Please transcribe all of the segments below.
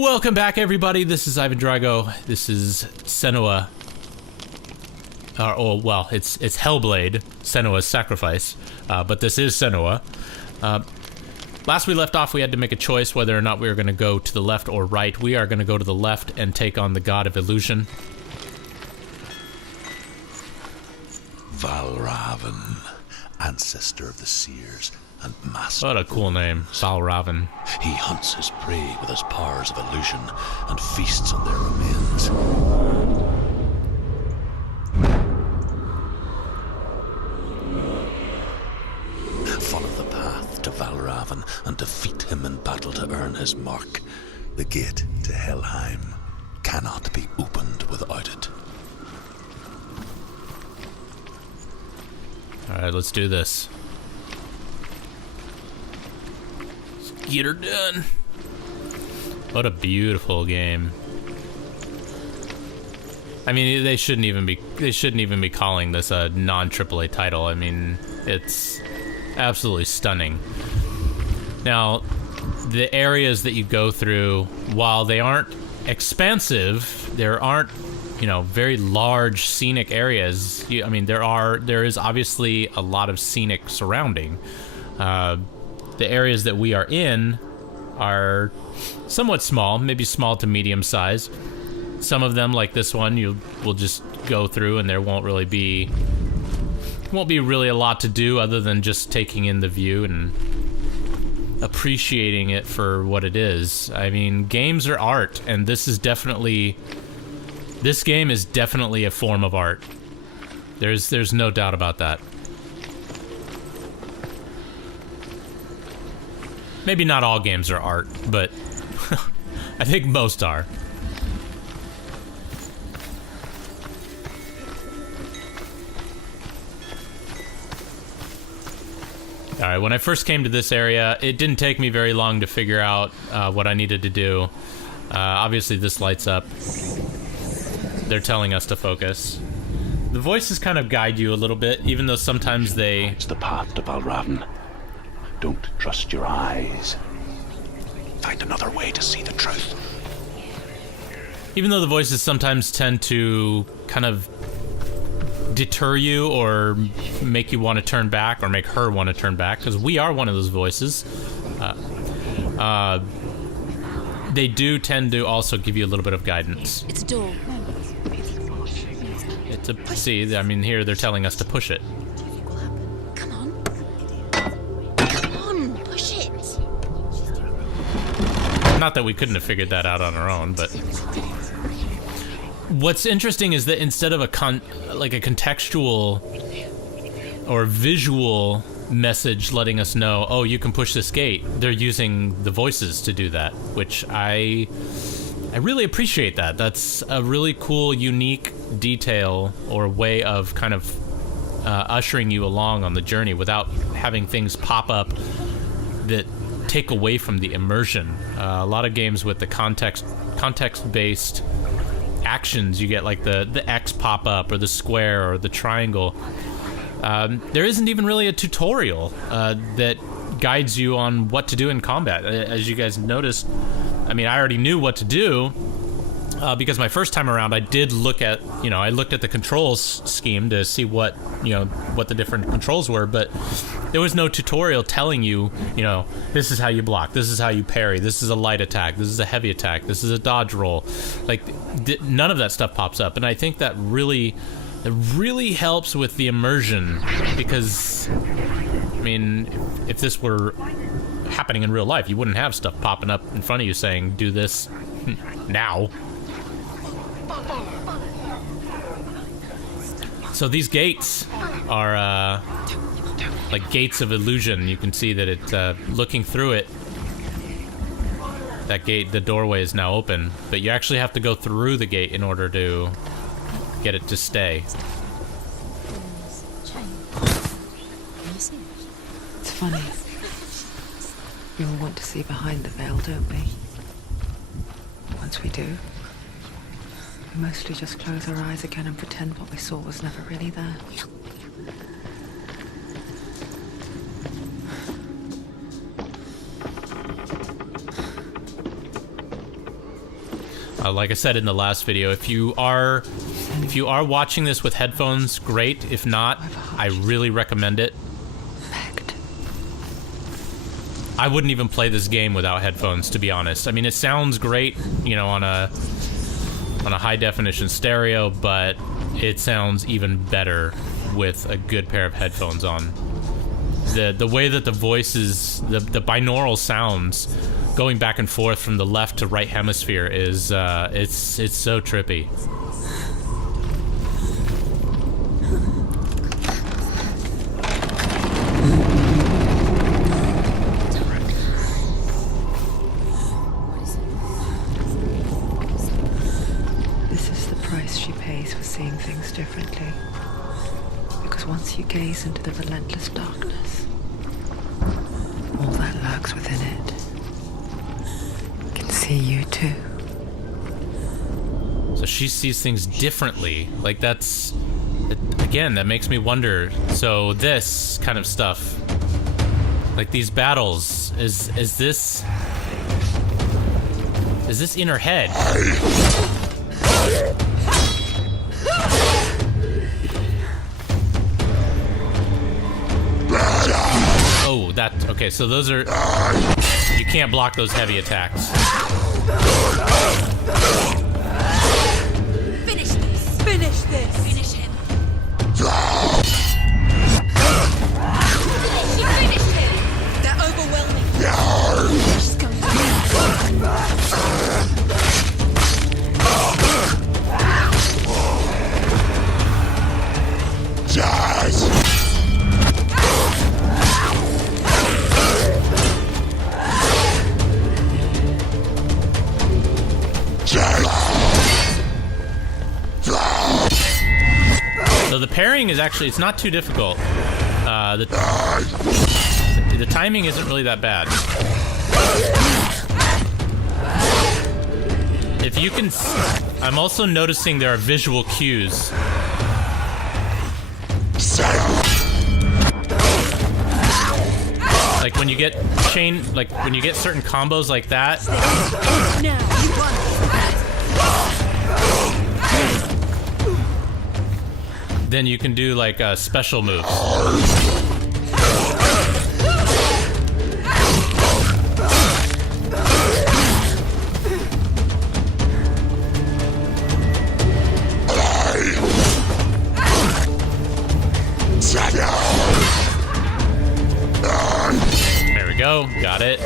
Welcome back, everybody. This is Ivan Drago. This is Senua. Well, it's Hellblade, Senua's Sacrifice, but this is Senua. Last we left off, we had to make a choice whether or not we were going to go to the left or right. We are going to go to the left and take on the God of Illusion. Valravn, ancestor of the seers and master. What a cool name, Valravn. He hunts his prey with his powers of illusion and feasts on their remains. Follow the path to Valravn and defeat him in battle to earn his mark. The gate to Helheim cannot be opened without it. Alright, let's do this. Let's get her done. What a beautiful game. I mean, they shouldn't even be calling this a non-AAA title. I mean, it's absolutely stunning. Now, the areas that you go through, while they aren't expansive, there aren't, you know, very large scenic areas. I mean, there is obviously a lot of scenic surrounding. The areas that we are in are somewhat small, maybe small to medium size. Some of them, like this one, you will just go through and there won't be really a lot to do other than just taking in the view and appreciating it for what it is. I mean, games are art, and this game is definitely a form of art. There's no doubt about that. Maybe not all games are art, but I think most are. Alright, when I first came to this area, it didn't take me very long to figure out what I needed to do. Obviously this lights up. They're telling us to focus. The voices kind of guide you a little bit, even though sometimes they... It's the path to Valravn. Don't trust your eyes. Find another way to see the truth. Even though the voices sometimes tend to kind of deter you or make you want to turn back, or make her want to turn back, because we are one of those voices. They do tend to also give you a little bit of guidance. It's a door. See, I mean, here they're telling us to push it. Come on. Come on, push it. Not that we couldn't have figured that out on our own, but... What's interesting is that instead of a contextual or visual message letting us know, oh, you can push this gate, they're using the voices to do that, which I really appreciate that. That's a really cool, unique detail or way of kind of ushering you along on the journey without having things pop up that take away from the immersion. A lot of games with the context-based actions, you get like the X pop up or the square or the triangle. There isn't even really a tutorial that guides you on what to do in combat. As you guys noticed, I mean, I already knew what to do because my first time around I did look at, I looked at the controls scheme to see what the different controls were, but there was no tutorial telling you, this is how you block, this is how you parry, this is a light attack, this is a heavy attack, this is a dodge roll. Like, none of that stuff pops up, and I think that really helps with the immersion, because, I mean, if this were happening in real life, you wouldn't have stuff popping up in front of you saying, do this now. So these gates are like gates of illusion. You can see that it, looking through it, that gate, the doorway is now open, but you actually have to go through the gate in order to get it to stay. It's funny. We all want to see behind the veil, don't we? Once we do, we mostly just close our eyes again and pretend what we saw was never really there. Like I said in the last video, if you are watching this with headphones, great. If not, I really recommend it. I wouldn't even play this game without headphones, to be honest. I mean, it sounds great, you know, on a high definition stereo, but it sounds even better with a good pair of headphones on. The way that the voices, the binaural sounds going back and forth from the left to right hemisphere is it's so trippy. This is the price she pays for seeing things differently. Because once you gaze into the relentless darkness, all that lurks within it can see you too. So she sees things differently. Like that's, again, that makes me wonder. So this kind of stuff, like these battles, is this in her head? Oh, that, okay, so those are, you can't block those heavy attacks. Finish this! Finish this! Finish him! Finish him! They're overwhelming! She's going to So the parrying is actually, it's not too difficult. The timing isn't really that bad. If you can, I'm also noticing there are visual cues. Like when you get when you get certain combos like that. now! You won! Then you can do like special moves. There we go, got it.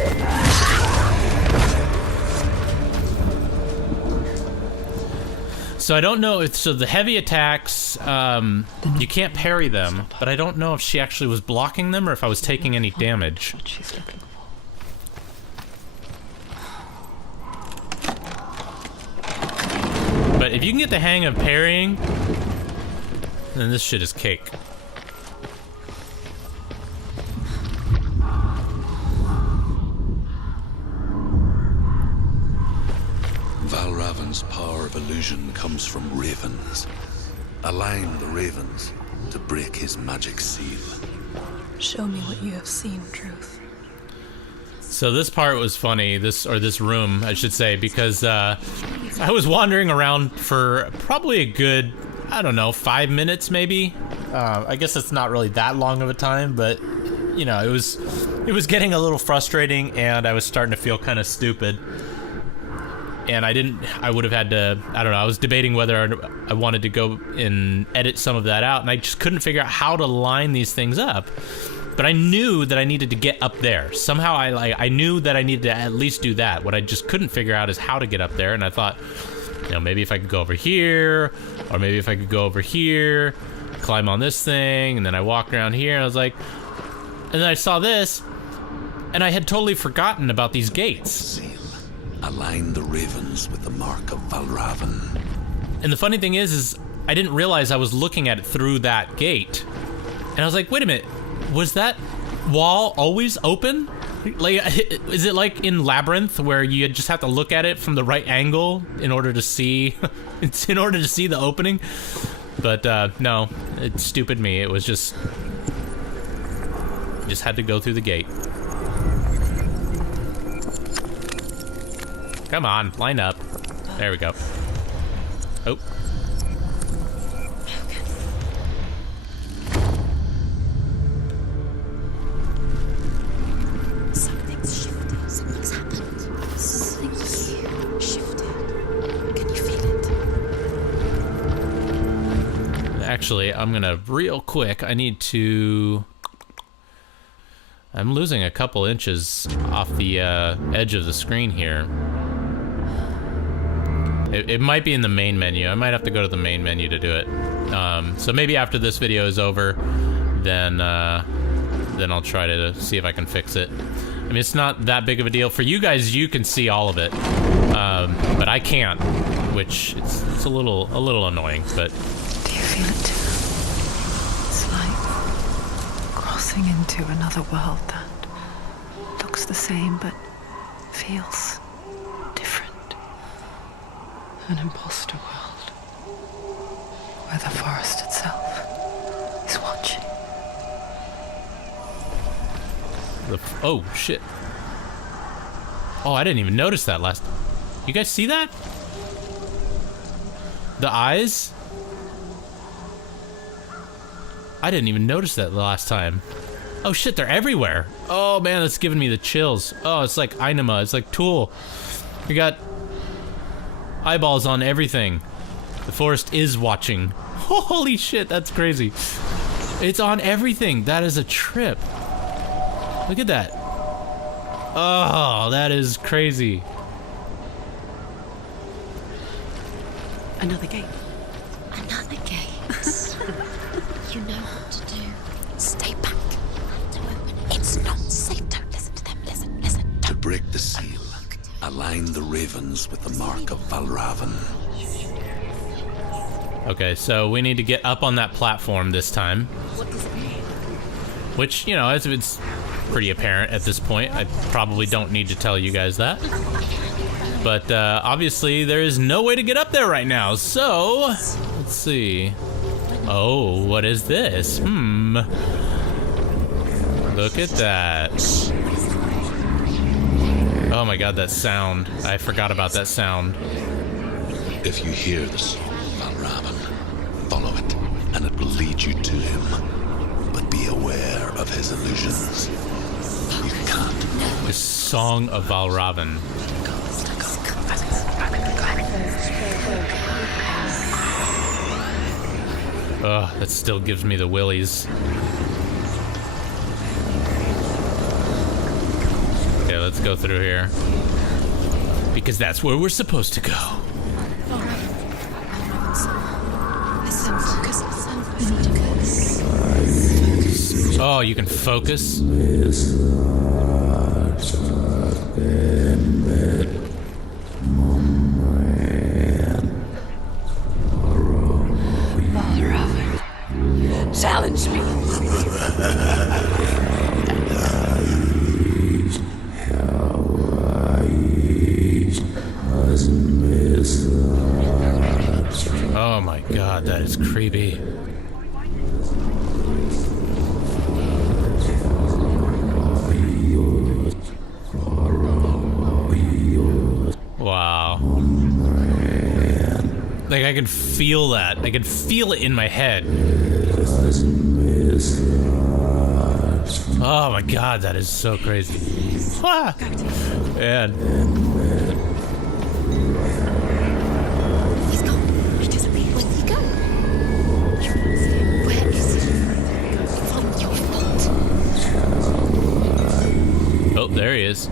So I don't know if, so the heavy attacks, you can't parry them, but I don't know if she actually was blocking them or if I was taking any damage. What she's looking for. But if you can get the hang of parrying, then this shit is cake. Valravn's power of illusion comes from ravens. Align the ravens to break his magic seal. Show me what you have seen, Truth. So this part was funny, this room, I should say, because I was wandering around for probably a good, I don't know, 5 minutes maybe. I guess it's not really that long of a time, but you know, it was getting a little frustrating, and I was starting to feel kind of stupid. And I would have had to, I don't know, I was debating whether I wanted to go and edit some of that out, and I just couldn't figure out how to line these things up. But I knew that I needed to get up there. Somehow I knew that I needed to at least do that. What I just couldn't figure out is how to get up there, and I thought, you know, maybe if I could go over here, or maybe if I could go over here, climb on this thing, and then I walk around here, and I was like, and then I saw this, and I had totally forgotten about these gates. Seal. Align the ravens with the mark of Valravn. And the funny thing is I didn't realize I was looking at it through that gate. And I was like, wait a minute, was that wall always open? Like, is it like in Labyrinth where you just have to look at it from the right angle in order to see, in order to see the opening? But no, it's stupid me. It was just had to go through the gate. Come on, line up. There we go. Oh. Something's shifted. Something's happened. Something's shifted. Can you feel it? Actually, I'm gonna real quick. I need to. I'm losing a couple inches off the edge of the screen here. It might be in the main menu. I might have to go to the main menu to do it. So maybe after this video is over, then I'll try to see if I can fix it. I mean, it's not that big of a deal. For you guys, you can see all of it, but I can't, which it's a little annoying. But Do you feel it too? It's like crossing into another world that looks the same but feels different. An imposter world where the forest itself is watching. Oh shit! Oh, I didn't even notice that last. You guys see that? The eyes? I didn't even notice that the last time. Oh shit, they're everywhere. Oh man, that's giving me the chills. Oh, it's like Inema. It's like Tool. We got eyeballs on everything. The forest is watching. Holy shit, that's crazy. It's on everything. That is a trip. Look at that. Oh, that is crazy. Another gate. Another gate. You know what to do. Stay back. To open. It's not safe. Don't listen to them. Listen. To break the seal, align the ravens with the mark of Valravn. Okay, so we need to get up on that platform this time. What does it mean? Which, you know, it's pretty apparent at this point. I probably don't need to tell you guys that. But obviously there is no way to get up there right now, so let's see. Oh, what is this? Look at that. Oh my god, that sound. I forgot about that sound. If you hear the song of Valravn, follow it, and it will lead you to him. But be aware of his illusions. You can't. The Song of Valravn. Ugh, that still gives me the willies. Okay, let's go through here. Because that's where we're supposed to go. Listen, focus. Oh, you can focus? Valravn, challenge me. Oh my god, that is creepy. Wow. Like, I can feel that. I can feel it in my head. Oh my god, that is so crazy. Ah! Man. He's gone. He disappeared. Where did he go? Where is he? From your fault. Oh, there he is.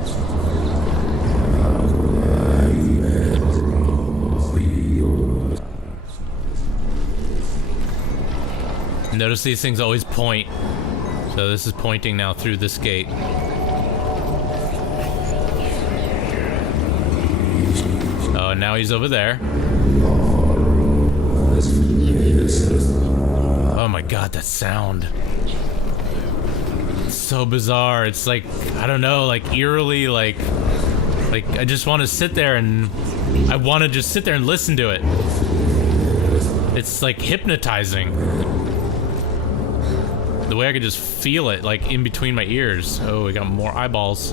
Notice these things always point. So this is pointing now through this gate. Oh, and now he's over there. Oh my god, that sound. It's so bizarre. It's like, I don't know, like eerily, like I just want to sit there and I want to just sit there and listen to it. It's like hypnotizing. The way I could just feel it, like, in between my ears. Oh, we got more eyeballs.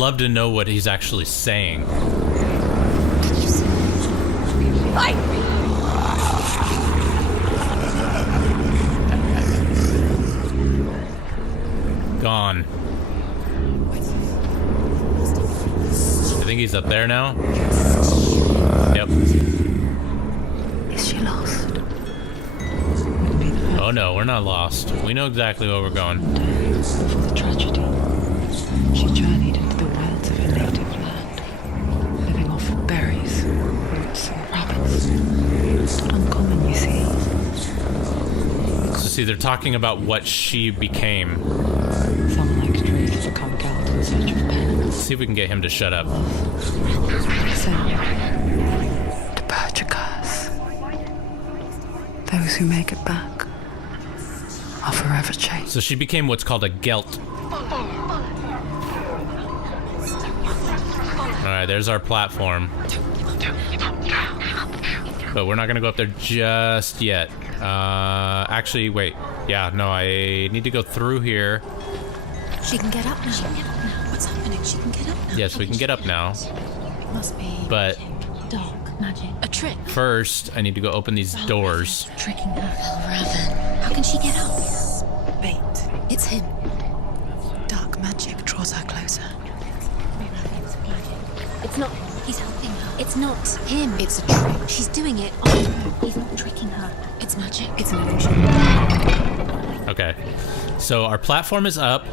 love to know what he's actually saying. Gone. I think he's up there now. Yep. Is she lost? Oh no, we're not lost. We know exactly where we're going. Before the tragedy, she journeyed into the wilds of her native land, living off of berries, roots, and rabbits. It's not uncommon, you see. So see, they're talking about what she became. Some like trees become gout in search of pen. Let's see if we can get him to shut up. Senua, to purge a curse. Those who make it back are forever changed. So she became what's called a gelt. Alright, there's our platform. But we're not gonna go up there just yet. Actually, wait. Yeah, no, I need to go through here. She can get up now. She can get up now. What's happening? She can get up now. Yes, we can get up now. It must be But dark magic. A trick. first, I need to go open these doors. Tricking her. Valravn. How can she get up? Bait. It's him. Dark magic draws her closer. It's not. He's helping her. It's not him. It's a trick. She's doing it on her own. He's not tricking her. It's magic. It's an illusion. Okay. So our platform is up,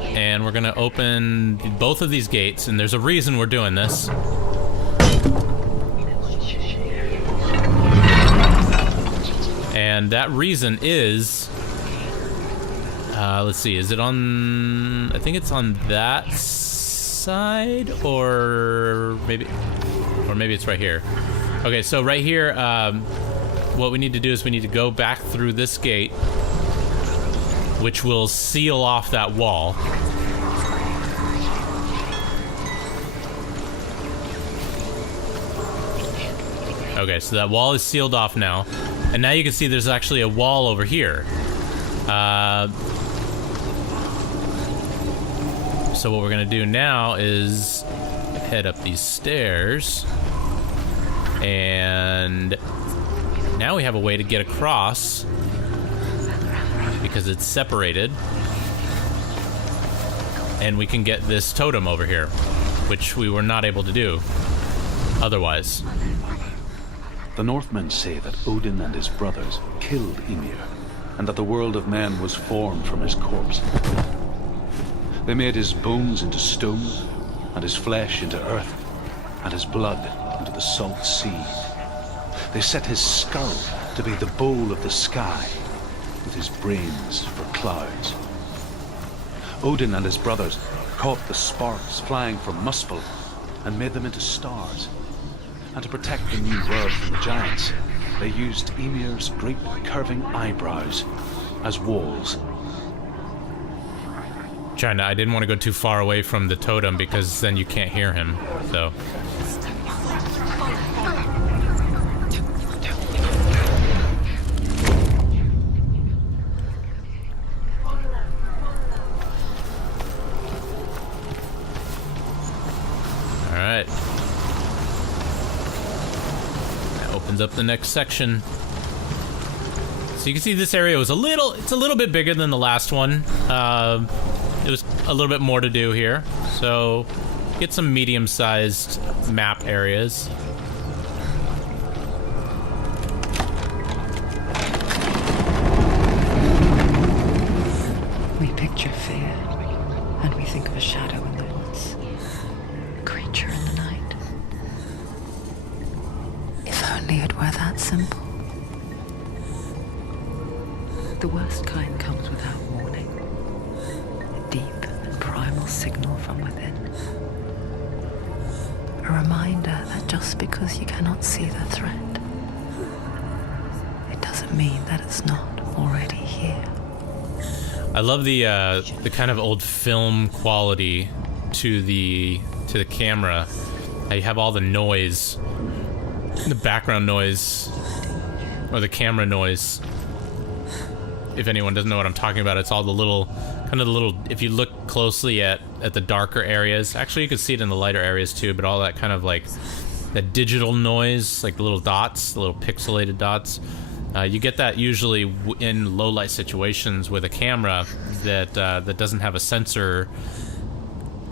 and we're gonna open both of these gates, and there's a reason we're doing this. And that reason is, let's see, is it on, I think it's on that side, or maybe it's right here. Okay, so right here, what we need to do is we need to go back through this gate, which will seal off that wall. Okay, so that wall is sealed off now. And now you can see there's actually a wall over here. So what we're gonna do now is head up these stairs. And now we have a way to get across because it's separated. And we can get this totem over here, which we were not able to do otherwise. The Northmen say that Odin and his brothers killed Ymir, and that the world of men was formed from his corpse. They made his bones into stone, and his flesh into earth, and his blood into the salt sea. They set his skull to be the bowl of the sky, with his brains for clouds. Odin and his brothers caught the sparks flying from Muspel and made them into stars. And to protect the new world from the giants, they used Ymir's great curving eyebrows as walls. China, I didn't want to go too far away from the totem because then you can't hear him, so. Alright. That opens up the next section. So you can see this area was it's a little bit bigger than the last one. It was a little bit more to do here. So get some medium-sized map areas. We picture fear, and we think of a shadow in the woods, a creature in the night. If only it were that simple. The worst kind comes without warning. A deep and primal signal from within. A reminder that just because you cannot see the threat, it doesn't mean that it's not already here. I love the kind of old film quality to the camera. How you have all the noise, the background noise, or the camera noise. if anyone doesn't know what I'm talking about, it's all the little, kind of the little, if you look closely at the darker areas, actually you can see it in the lighter areas too, but all that kind of like, that digital noise, like the little dots, the little pixelated dots, you get that usually in low light situations with a camera that that doesn't have a sensor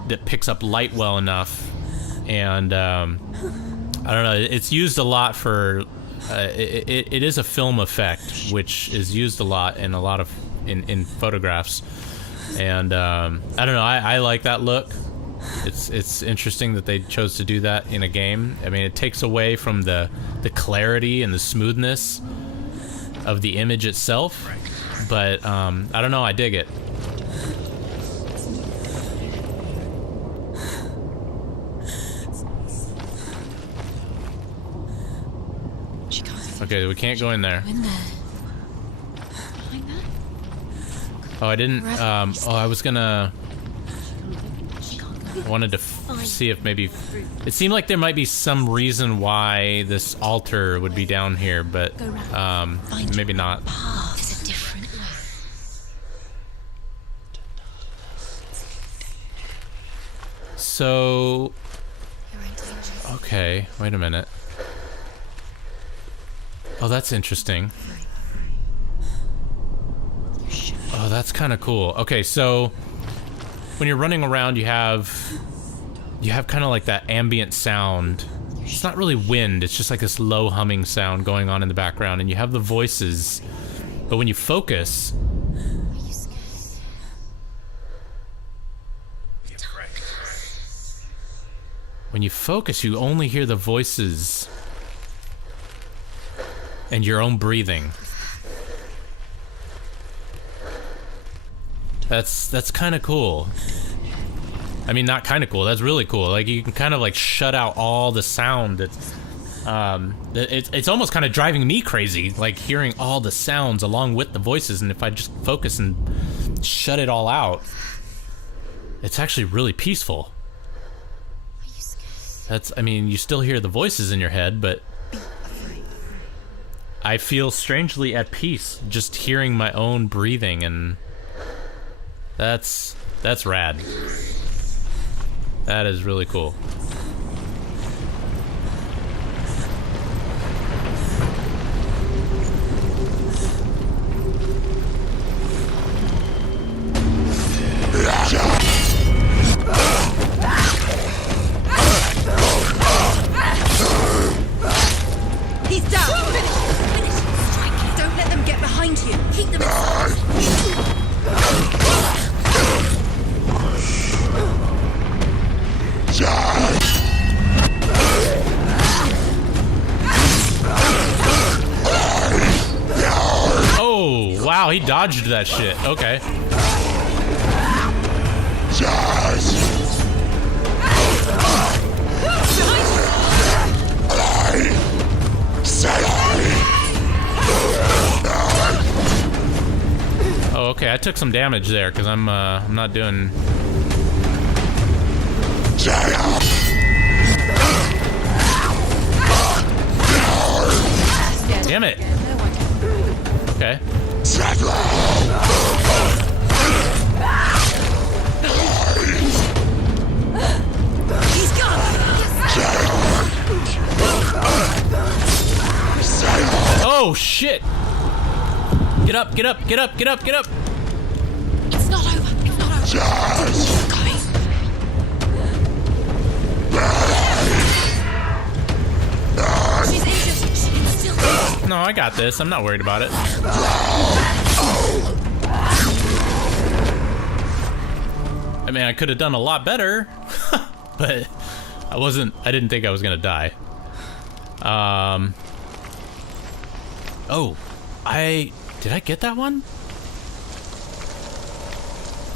that picks up light well enough, and I don't know, it's used a lot for, it is a film effect, which is used a lot in in photographs, and I don't know, I like that look. It's interesting that they chose to do that in a game. I mean, it takes away from the clarity and the smoothness of the image itself, but I don't know, I dig it. Okay, we can't go in there. In there. Behind that? Oh, I didn't, oh, I was gonna... I wanted to see if maybe... It seemed like there might be some reason why this altar would be down here, but maybe not. There's a different way. So... You're in danger. Okay, wait a minute. Oh, that's interesting. Oh, that's kind of cool. Okay, so... When you're running around, you have kind of like that ambient sound. It's not really wind, it's just like this low humming sound going on in the background, and you have the voices. But when you focus, you only hear the voices and your own breathing. That's kind of cool. I mean, not kind of cool. That's really cool. Like, you can kind of like shut out all the sound. It's almost kind of driving me crazy, like hearing all the sounds along with the voices. And if I just focus and shut it all out, it's actually really peaceful. I mean, you still hear the voices in your head, but I feel strangely at peace just hearing my own breathing, and that's rad. That is really cool. He's down! Finish! Strike! Don't let them get behind you! Keep them inside! Oh, wow, he dodged that shit. Okay. Oh, okay, I took some damage there because I'm not doing... Damn it. Okay. He's gone! Oh, shit. Get up, get up, get up, get up, get up. It's not over. It's not over. Keep going. She's injured! She can still do it! No, I got this. I'm not worried about it. I mean, I could have done a lot better, but I didn't think I was gonna die. Oh, did I get that one?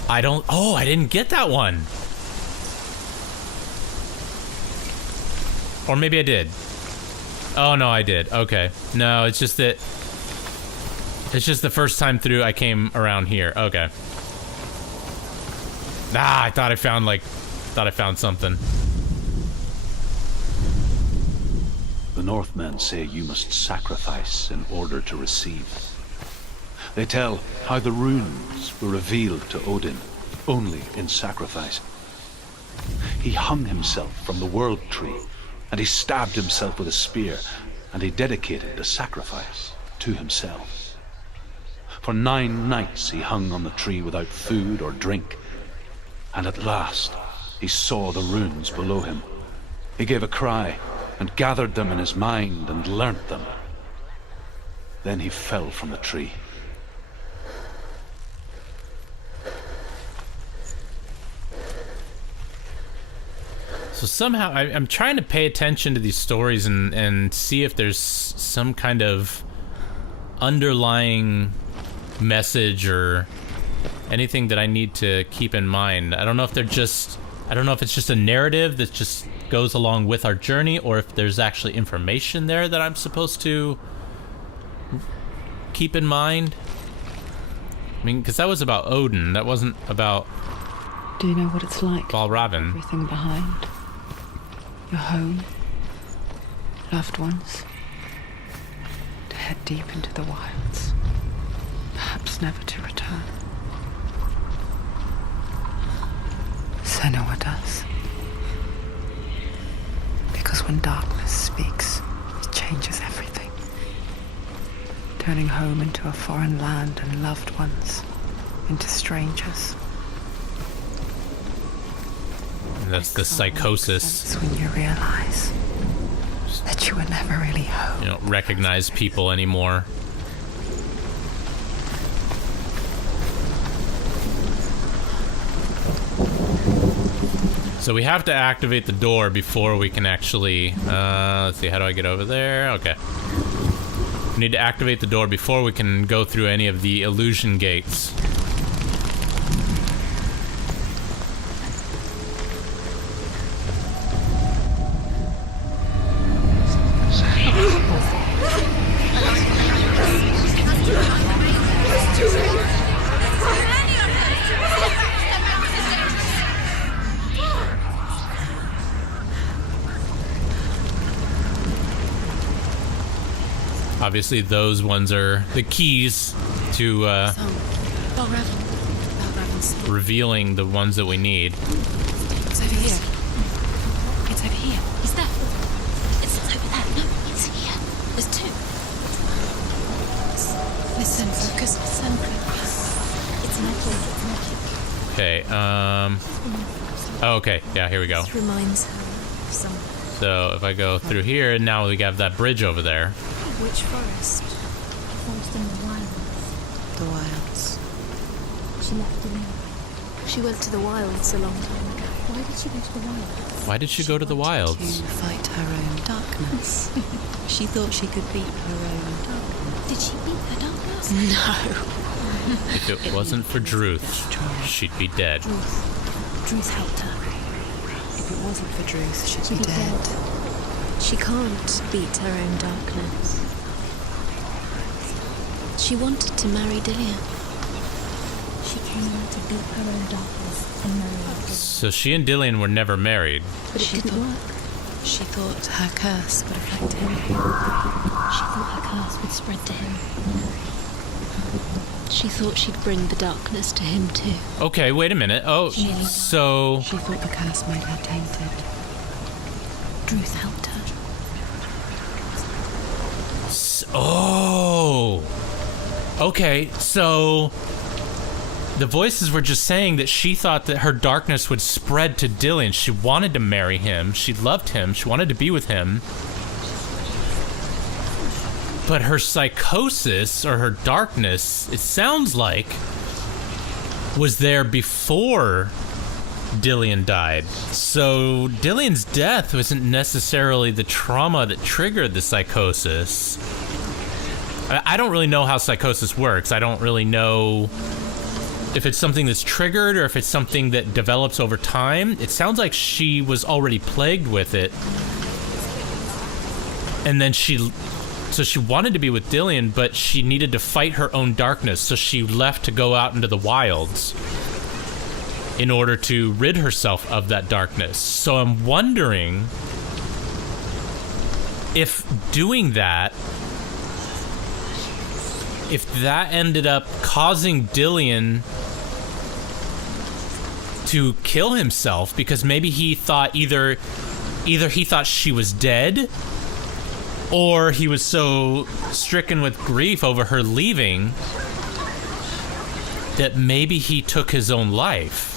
I didn't get that one. Or maybe I did. Oh, no, I did. Okay. No, it's just the first time through I came around here. Okay. Ah, I thought I found something. The Northmen say you must sacrifice in order to receive. They tell how the runes were revealed to Odin only in sacrifice. He hung himself from the world tree, and he stabbed himself with a spear, and he dedicated the sacrifice to himself. For 9 nights he hung on the tree without food or drink, and at last he saw the runes below him. He gave a cry and gathered them in his mind and learnt them. Then he fell from the tree. So somehow I'm trying to pay attention to these stories and see if there's some kind of underlying message or anything that I need to keep in mind. I don't know if they're just, I don't know if it's just a narrative that just goes along with our journey, or if there's actually information there that I'm supposed to keep in mind. I mean, because that was about Odin, that wasn't about Do you know what it's like? Valravn. Everything behind. Your home. Loved ones. To head deep into the wilds. Perhaps never to return. Senua does. Because when darkness speaks, it changes everything. Turning home into a foreign land and loved ones into strangers. And that's the psychosis. When you realize that you were never really home. You don't recognize people anymore. So we have to activate the door before we can actually, let's see, how do I get over there? Okay. We need to activate the door before we can go through any of the illusion gates. Obviously, those ones are the keys to Valravn. revealing the ones that we need. It's over here. It's over here. He's there. It's over there. No, it's here. There's 2. Listen, focus. Listen. It's magic. It's magic. Okay, oh, okay, yeah, here we go. It reminds her of something. So if I go through here, now we have that bridge over there. Which forest? The forest in the wilds. The wilds. She left him. She went to the wilds a long time ago. Why did she go to the wilds? Why did she go to the wilds? To fight her own darkness. She thought she could beat her own darkness. Did she beat her darkness? No. If it wasn't for Druth, she'd be dead. Druth helped her. If it wasn't for Druth, she'd be dead. She can't beat her own darkness. She wanted to marry Dillian. She came out to beat her own darkness and marry Dillian. So she and Dillian were never married. But it didn't work. She thought her curse would affect him. She thought her curse would spread to him. She thought she'd bring the darkness to him too. Okay, wait a minute. Oh, so... She thought the curse made her tainted. Druth helped her. Oh! Okay, so... The voices were just saying that she thought that her darkness would spread to Dillian. She wanted to marry him. She loved him. She wanted to be with him. But her psychosis, or her darkness, it sounds like, was there before Dillian died. So Dillian's death wasn't necessarily the trauma that triggered the psychosis. I don't really know how psychosis works. I don't really know if it's something that's triggered or if it's something that develops over time. It sounds like she was already plagued with it. And then she wanted to be with Dillian, but she needed to fight her own darkness, so she left to go out into the wilds in order to rid herself of that darkness. So I'm wondering if doing that, if that ended up causing Dillion to kill himself, because maybe he thought either he thought she was dead, or he was so stricken with grief over her leaving that maybe he took his own life.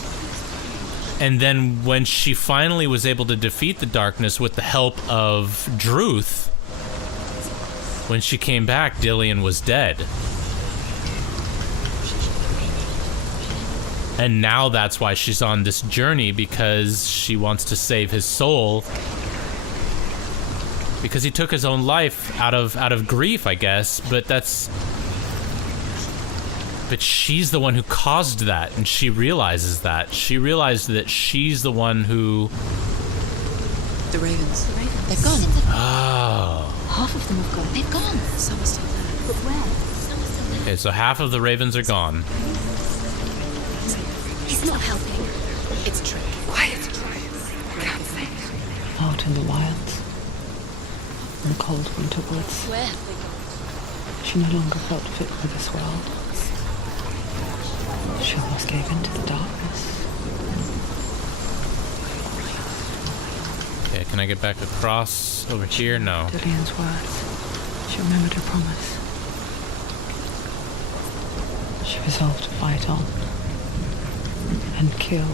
And then when she finally was able to defeat the darkness with the help of Druth, when she came back, Dillion was dead. And now that's why she's on this journey, because she wants to save his soul. Because he took his own life out of grief, I guess. But she's the one who caused that, and she realizes that. She realized that she's the one who... The ravens. They've gone. Oh. Half of them have gone. They've gone. Some are still there. But where? Some are still there. Okay, so half of the ravens are gone. He's not helping. It's true. Quiet. Can't think. Out in the wilds. In the cold winter woods. Where have they gone? She no longer felt fit for this world. She almost gave in to the darkness. Okay, can I get back across over here? No. Dillion's words. She remembered her promise. She resolved to fight on and kill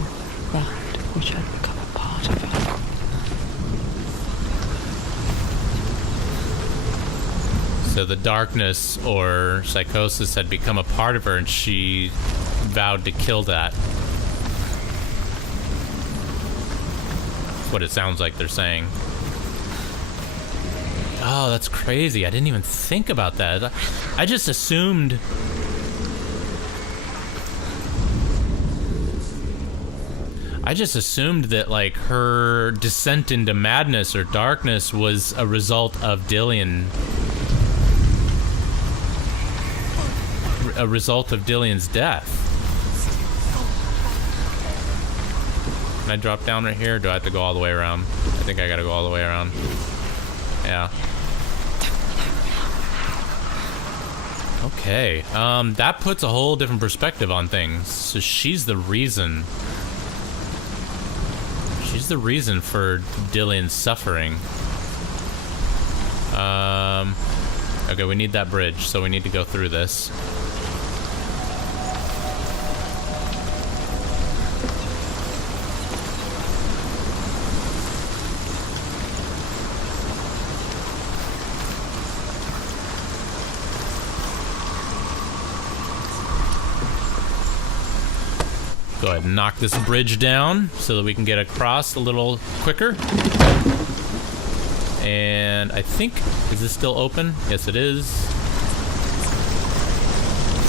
that which had become a part of her. So the darkness or psychosis had become a part of her, and she vowed to kill that. That's what it sounds like they're saying. Oh, that's crazy. I didn't even think about that. I just assumed... that, like, her descent into madness or darkness was a result of Dillion. A result of Dillion's death. Can I drop down right here, or do I have to go all the way around? I think I gotta go all the way around. Yeah. Okay. That puts a whole different perspective on things. So she's the reason. She's the reason for Dillion's suffering. Okay, we need that bridge, so we need to go through this. Go ahead and knock this bridge down so that we can get across a little quicker. And I think, is this still open? Yes, it is.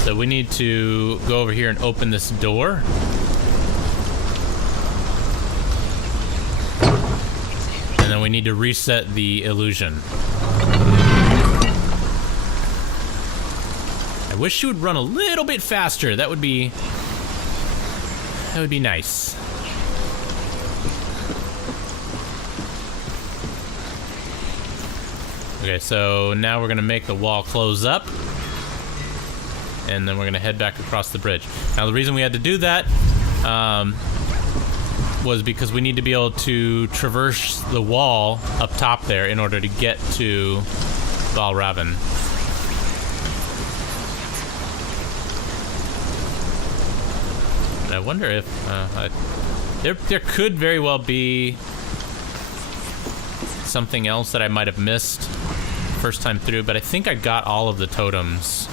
So we need to go over here and open this door. And then we need to reset the illusion. I wish you would run a little bit faster. That would be nice. Okay, so now we're gonna make the wall close up, and then we're gonna head back across the bridge. Now, the reason we had to do that was because we need to be able to traverse the wall up top there in order to get to Valravn. I wonder if there could very well be something else that I might have missed first time through, but I think I got all of the totems.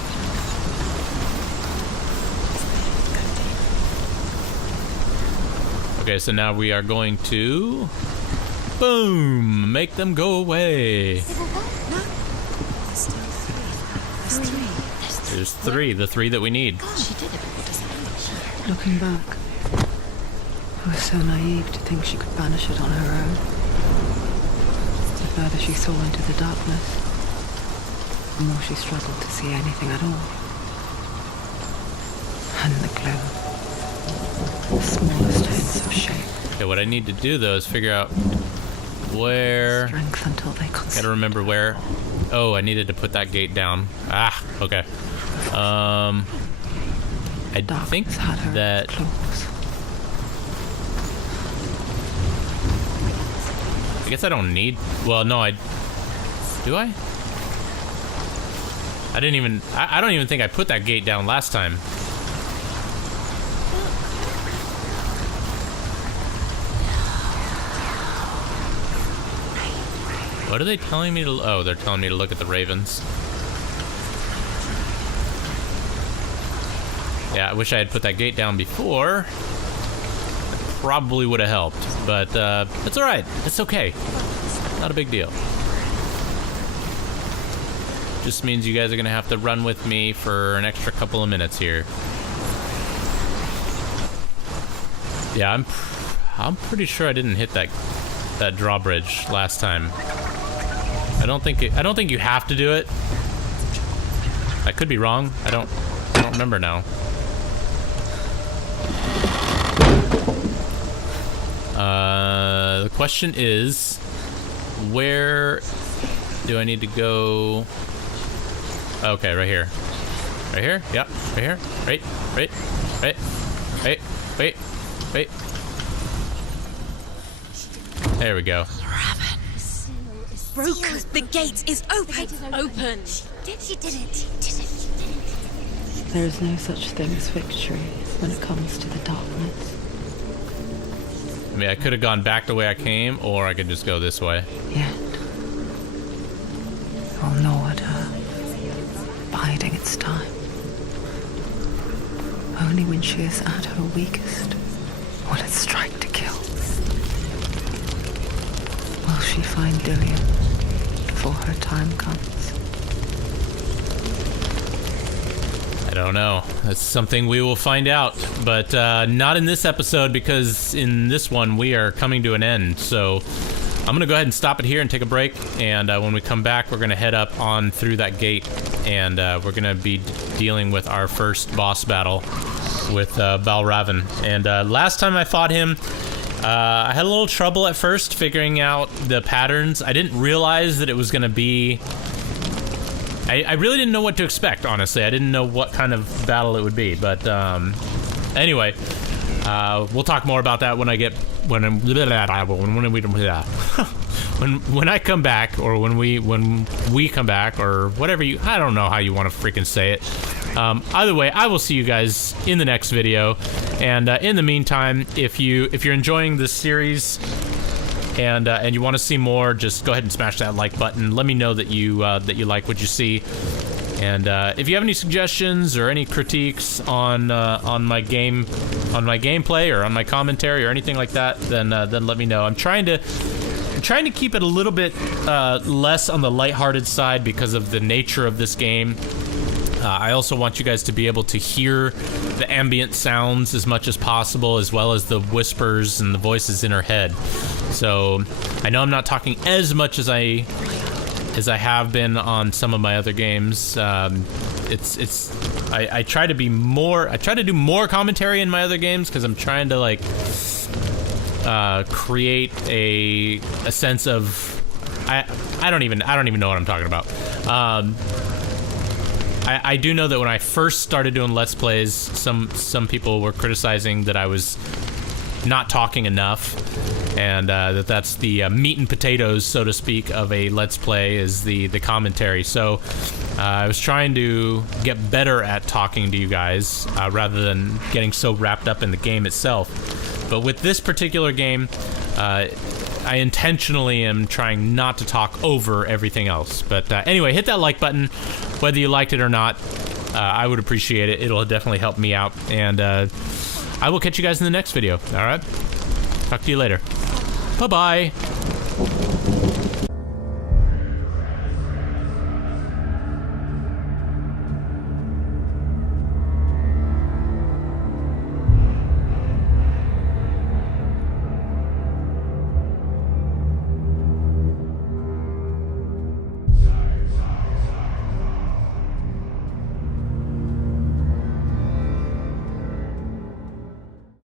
Okay, so now we are going to boom, make them go away. There's three, the three that we need. She did it. Looking back, I was so naive to think she could banish it on her own. The further she saw into the darkness, the more she struggled to see anything at all. And the gloom, the smallest hints of shape. Okay, what I need to do though is figure out where... Strength until they could... Gotta remember where... Oh, I needed to put that gate down. Ah, okay. I think Darkness had her in that... its claws. I guess I don't need... Well, no, do I? I didn't even... I don't even think I put that gate down last time. What are they telling me to... Oh, they're telling me to look at the ravens. Yeah, I wish I had put that gate down before. Probably would have helped, but it's all right. It's okay. Not a big deal. Just means you guys are gonna have to run with me for an extra couple of minutes here. Yeah, I'm pretty sure I didn't hit that drawbridge last time. I don't think you have to do it. I could be wrong. I don't remember now. The question is, where do I need to go? Okay, right here. Right here? Yep, right here. Wait. There we go. Broken. The gate is open. Open. She did it. There is no such thing as victory when it comes to the darkness. I mean, I could have gone back the way I came, or I could just go this way. Yet, will gnaw at her, biding its time. Only when she is at her weakest will it strike to kill. Will she find Dillion before her time comes? I don't know. That's something we will find out, but not in this episode, because in this one we are coming to an end. So I'm gonna go ahead and stop it here and take a break, and when we come back we're gonna head up on through that gate, and we're gonna be dealing with our first boss battle with Valravn. And last time I fought him, I had a little trouble at first figuring out the patterns. I didn't realize that it was gonna be... I really didn't know what to expect, honestly. I didn't know what kind of battle it would be, but anyway, we'll talk more about that when I get when I come back, or when we come back, or whatever you... I don't know how you want to freaking say it. Either way, I will see you guys in the next video, and in the meantime, if you're enjoying this series and you want to see more, just go ahead and smash that like button. Let me know that you like what you see. And if you have any suggestions or any critiques on my gameplay or on my commentary or anything like that, then let me know. I'm trying to keep it a little bit less on the lighthearted side because of the nature of this game. I also want you guys to be able to hear the ambient sounds as much as possible, as well as the whispers and the voices in her head. So I know I'm not talking as much as I have been on some of my other games. I try to be more... I try to do more commentary in my other games because I'm trying to like create a sense of... I don't even know what I'm talking about. I do know that when I first started doing Let's Plays, some people were criticizing that I was not talking enough, and that's the meat and potatoes, so to speak, of a Let's Play, is the commentary. So I was trying to get better at talking to you guys rather than getting so wrapped up in the game itself. But with this particular game, I intentionally am trying not to talk over everything else. But anyway, hit that like button, whether you liked it or not. I would appreciate it. It'll definitely help me out. And I will catch you guys in the next video. All right? Talk to you later. Bye-bye.